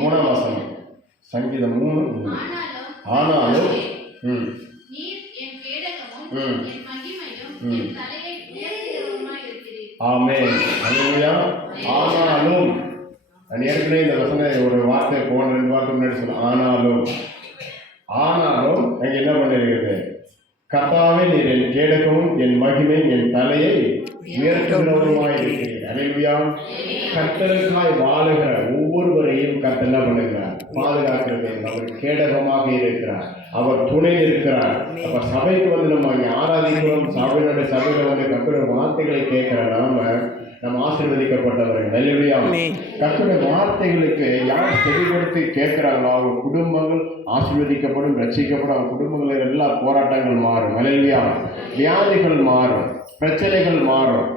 மூணாம் வசனம், சங்கீதம் 3. ஆனாலும் ஆமென். அல்லேலூயா. ஆனாலும் நான் ஏற்கனவே இந்த வசனம் ஒரு வார்த்தை போன 2 வார்த்தை முன்னாடி சொன்னேன். ஆனாலும் அங்கே என்ன பண்ணிருக்கிறது? கர்த்தாவே, நீர் என் கேடகமும் என் மகிமை, என் தலையை உயர்த்துகிறவருமாய் இருக்கிறீர். அல்லேலூயா. கர்த்தருக்காய் வாழுகிற ஒவ்வொருவரையும் கர்த்தர் என்ன பண்ணுகிறார்? பாதுகாக்கிறது. அவர் கேடகமாக இருக்கிறார், அவர் துணை இருக்கிறார். அப்ப சபைக்கு வந்து நம்ம அங்கே ஆராதிக்கிறோம், சபையில வந்து கர்த்தருடைய வார்த்தைகளை கேட்கிற நம்ம ஆசீர்வதிக்கப்பட்டவர்கள். அல்லேலூயா. கர்த்தருடைய வார்த்தைகளுக்கு யார் செவி கொடுத்து கேட்கிறாங்களோ அவங்க குடும்பங்கள் ஆசீர்வதிக்கப்படும், ரட்சிக்கப்படும். அவங்க குடும்பங்களில் எல்லா போராட்டங்கள் மாறும். அல்லேலூயா. வியாதிகள் மாறும், பிரச்சனைகள் மாறும்.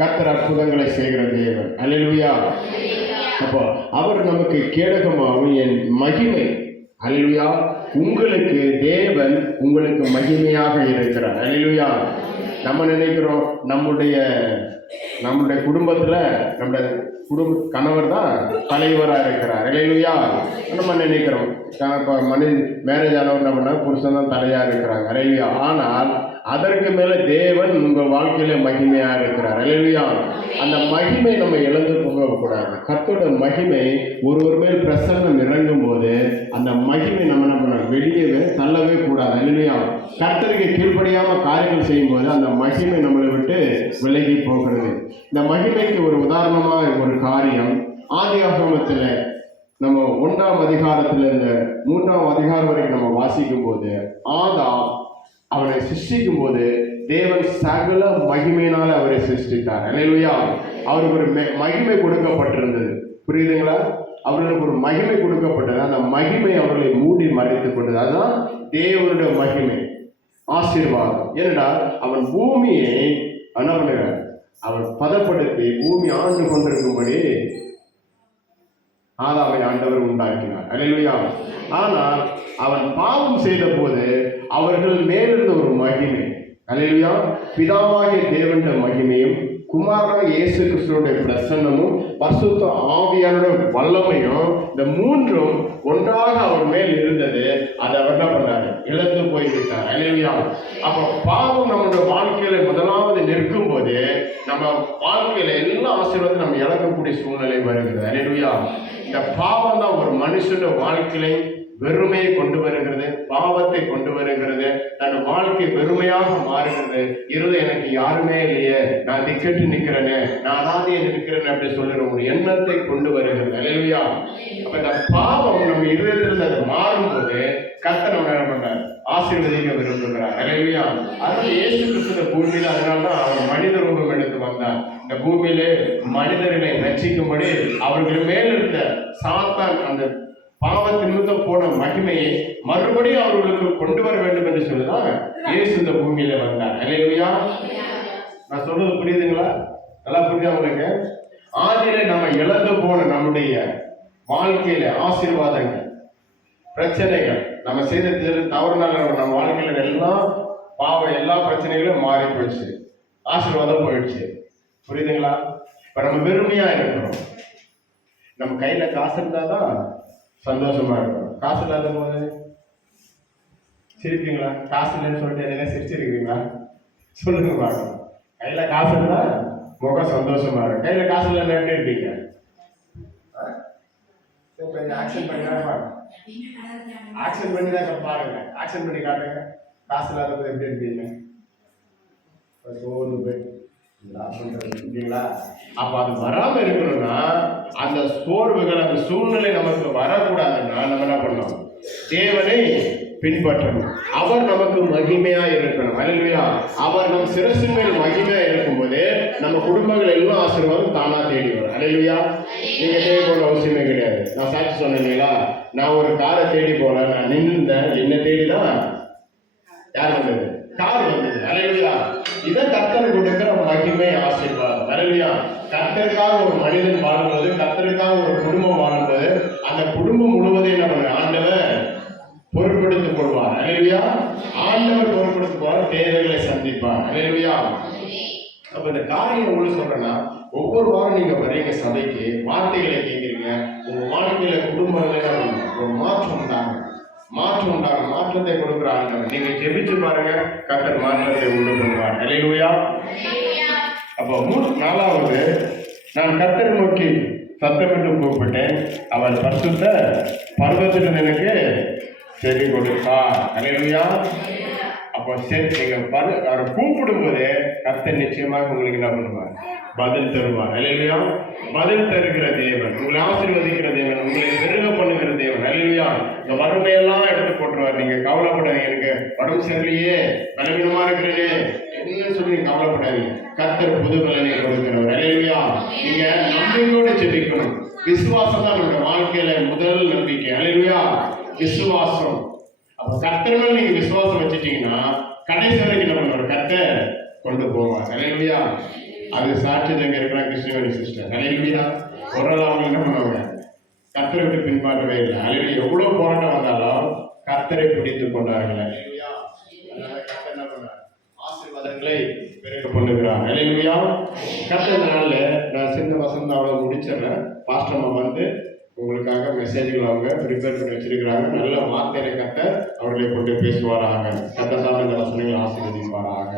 கர்த்தர் அற்புதங்களை செய்கிற தேவன். அல்லேலூயா. அப்போ அவர் நமக்கு கேடகமாகவும் என் மகிமை. அல்லேலூயா. உங்களுக்கு தேவன் உங்களுக்கு மகிமையாக இருக்கிறார். அல்லேலூயா. நம்ம நினைக்கிறோம் நம்முடைய குடும்பத்துல நம்முடைய கணவர் தான் தலைவராக இருக்கிறார். அல்லேலூயா. நம்ம நினைக்கிறோம் இப்போ மேரேஜ் ஆனவர் என்ன பண்ணா புருஷன் தான் தலையாக இருக்கிறாங்க. அல்லேலூயா. ஆனால் அதற்கு மேலே தேவன் உங்கள் வாழ்க்கையில மகிமையாக இருக்கிறார். அல்லேலூயா. அந்த மகிமை நம்ம இழந்து போகக்கூடாது. கர்த்தரோட மகிமை ஒருவர் மேல் பிரசன்னம் இறங்கும் போது அந்த மகிமை நம்ம என்ன பண்ண வெளியே தள்ளவே கூடாது. அல்லேலூயா. கர்த்தருக்கு கீழ்ப்படியாம காரியங்கள் செய்யும் போது அந்த மகிமை நம்மளை விட்டு விலகி போகிறது. இந்த மகிமைக்கு ஒரு உதாரணமாக ஒரு காரியம் ஆதியாகமத்தில் நம்ம 1ஆம் அதிகாரத்தில் இந்த 3ஆம் அதிகாரம் வரைக்கும் நம்ம வாசிக்கும் போது ஆதாம் அவனை சிருஷ்டிக்கும் போது தேவன் சகல மகிமையினால அவரை சிருஷ்டித்தார். அல்லேலூயா. அவருக்கு ஒரு மகிமை கொடுக்கப்பட்டிருந்தது. புரியுதுங்களா? அவர்களுக்கு ஒரு மகிமை கொடுக்கப்பட்டது. அந்த மகிமை அவர்களை மூடி மறைத்துக் கொண்டது. அதுதான் தேவனுடைய மகிமை, ஆசீர்வாதம். ஏனென்றா அவன் பூமியை என்ன பண்ணுகிறார்? அவன் பதப்படுத்தி பூமி ஆண்டு கொண்டிருக்கும்படி ஆதாமை ஆண்டவர் உண்டாக்கினார். அல்லேலூயா. ஆனால் அவன் பாவம் செய்த போது அவர்கள் மேலிருந்த ஒரு மகிமை, அல்லேலூயா, பிதாவாகிய தேவனுடைய மகிமையும் குமாரனாக இயேசு கிறிஸ்துவோடைய பிரசன்னமும் பரிசுத்த ஆவியானுடைய வல்லமையும் இந்த மூன்றும் ஒன்றாக அவர் மேல் இருந்தது. அதை அவர் என்ன பண்ணாரு? இழந்து போய்விட்டார். அல்லேலூயா. அப்போ பாவம் நம்மளுடைய வாழ்க்கையில முதலாவது நிற்கும் போது நம்ம வாழ்க்கையில எல்லா ஆசீர்வாதம் நம்ம இழக்கக்கூடிய சூழ்நிலை வருகிறது. அல்லேலூயா. இந்த பாவம் தான் ஒரு மனுஷனுடைய வாழ்க்கையை வெறுமையை கொண்டு வருகிறது, பாவத்தை கொண்டு வருகிறது, தன் வாழ்க்கை வெறுமையாக மாறுகிறது. எனக்கு யாருமே இல்லையே, நான் திக்கெட்டு நிற்கிறேனே, நான் அனாதையை நிற்கிறேன் அப்படி சொல்லுற ஒரு எண்ணத்தை கொண்டு வருகிறது. அல்லேலூயா. அப்ப இந்த பாவம் நம்ம இருதயத்திலிருந்து அது மாறும்போது கர்த்தர் நம்ம என்ன பண்றார்? ஆசீர்வதிக்க விரும்புகிறார். அல்லேலூயா. அதனால இயேசு கிறிஸ்து பூமியில அதனால்தான் அவர் மனித ரூபம் எடுத்து வந்தார். இந்த பூமியிலே மனிதர்களை ரட்சிக்கும்படி அவர்கள் மேல் இருந்த சாத்தான் அந்த பாவத்தின் நிமித்தம் போன மகிமையை மறுபடியும் அவர்களுக்கு கொண்டு வர வேண்டும் என்று சொல்லிதான் இயேசு இந்த பூமியில வந்தார். அல்லேலூயா. நான் சொல்றது புரியுதுங்களா? நல்லா புரியுதா உங்களுக்கு? ஆதியிலே நம்ம இழந்து போன நம்முடைய வாழ்க்கையில ஆசீர்வாதங்கள், பிரச்சனைகள், நம்ம செய்த தவறுனால நம்ம வாழ்க்கையில எல்லாம் பாவம், எல்லா பிரச்சனைகளும் மாறி போயிடுச்சு, ஆசீர்வாதம் போயிடுச்சு. புரியுதுங்களா? இப்ப நம்ம வெறுமையா இருக்கிறோம். நம்ம கையில காசு இருந்தாதான் சந்தோஷமா இருக்கும். காசு இல்லாத போது சிரிப்பீங்களா? காசு இல்லைன்னு சொல்லிட்டு என்ன சிரிச்சிருக்கீங்களா? சொல்லுங்க பார்க்கலாம். கையில காசு இருந்தா முகம் சந்தோஷமா இருக்கும். கையில காசு இல்லைன்னு எப்படி இருப்பீங்க? ஆக்ஷன் பண்ணி ஆக்ஷன் பண்ணி தான் பாருங்க. ஆக்ஷன் பண்ணி காட்டுங்க. காசு இல்லாத போது எப்படி இருப்பீங்க? அப்ப அது வராம இருக்கணும்னா அந்த சோர்வுகள், அந்த சூழ்நிலை நமக்கு வரக்கூடாதுன்னா நம்ம என்ன பண்ணணும்? தேவனை பின்பற்றணும். அவர் நமக்கு மகிமையா இருக்கணும். அல்லேலூயா. அவர் நம் சிரசின் மேல் மகிமையா இருக்கும் போதே நம்ம குடும்பங்கள் எல்லாம் ஆசீர்வாதம் தானா தேடி வரும். அல்லேலூயா. நீங்க தேடி போன அவசியமே கிடையாது. நான் சாட்சி சொன்னேன் இல்லைங்களா? நான் ஒரு காரை தேடி போல, நான் நின்றுந்தேன், என்ன தேடிதான் யார் வந்தது? கார் வந்தது. அல்லேலூயா. இதை கர்த்தர் கொடுக்கிற மகிமை, ஆசீர்வாதம். அல்லேலூயா. கர்த்தருக்காக ஒரு மனிதன் வாழும்போது, கர்த்தருக்காக ஒரு குடும்பம் வாழும்போது அந்த குடும்பம் முழுவதையும் என்ன பண்ண ஆண்டவர் பொறுப்படுத்திக் கொள்வார். அல்லேலூயா. ஆண்டவர் பொறுப்படுத்திக் கொள்வார், தேவைகளை சந்திப்பார். அல்லேலூயா. அப்ப இந்த காரியம் உங்களுக்கு சொல்றேன்னா, ஒவ்வொரு வாரம் நீங்க வரீங்க சபைக்கு, வார்த்தைகளை கேட்குறீங்க, உங்க வாழ்க்கையில குடும்பங்கள ஒரு மாற்றம் உண்டாகும், மாற்றத்தை கொடுக்குற ஆண்டவர். நீங்க ஜெபிச்சு பாருங்க, கர்த்தர் மாற்றத்தை உண்டு பண்ணுவார். அல்லேலூயா. அப்போ நாலாவது, நான் கர்த்தரை நோக்கி சத்தமிட்டு கூப்பிட்டேன், அவர் பரிசுத்த பர்வதத்தில் எனக்கு செவி கொடுத்தார். அல்லேலூயா. அப்போ சரி, நீங்க அவரை கூப்பிடும் போது கர்த்தர் நிச்சயமாக உங்களுக்கு என்ன பண்ணுவார்? பதில் தருவார். அல்லேலூயா. பதில் தருகிற தேவன், உங்களை ஆசீர்வதிக்கிற தேவன், உங்களை பெருக பண்ணுகிற தேவன். அல்லேலூயா. இந்த வறுமையெல்லாம் எடுத்து போட்டுருவார். நீங்க கவலைப்படாதீங்க, எனக்கு உடம்பு சரியில்லையே, பலவீனமா இருக்கிறேனே என்னன்னு சொல்லி நீங்க கவலைப்படாதீங்க. கர்த்தர் புது பலனை கொடுக்கிறவர். அல்லேலூயா. நீங்க நம்பிக்கையோட ஜெபிக்கணும். விசுவாசம் தான் உங்க வாழ்க்கையில முதல் நம்பிக்கை. அல்லேலூயா. விசுவாசம். அப்ப கர்த்தர் மேல நீங்க விசுவாசம் வச்சுட்டீங்கன்னா கடைசி வரைக்கும் என்ன பண்ணுவார்? கர்த்தர் கொண்டு போவார். அல்லேலூயா. அது சாட்சி எங்க இருக்கிறாங்க கிருஷ்ணவேணி சிஸ்டர். அல்லேலூயா. ஒரு நாள் அவங்க என்ன பண்ணுவாங்க? கர்த்தரை விட்டு பின்பாட்டவே இல்லை. அல்லேலூயா. எவ்வளவு போராட்டம் வந்தாலும் கர்த்தரை பிடித்துக் கொண்டார்கள். அல்லேலூயா. அதனால கர்த்தர் என்ன பண்ணார்? ஆசீர்வாதங்களை பெருக பண்ணுகிறார். அல்லேலூயா. கர்த்தர் நாள்ல நான் சின்ன வசந்தாவோட முடிச்சிடறேன். பாஸ்டர் வந்து உங்களுக்காக மெசேஜ்கள் அவங்க ப்ரிப்பேர் பண்ணி வச்சிருக்கிறாங்க. நல்ல வார்த்தையை கர்த்தர் அவர்களை கொண்டு பேசுவாராக. கர்த்தர் தான் இந்த வசனங்களை ஆசீர்வதிப்பாராக.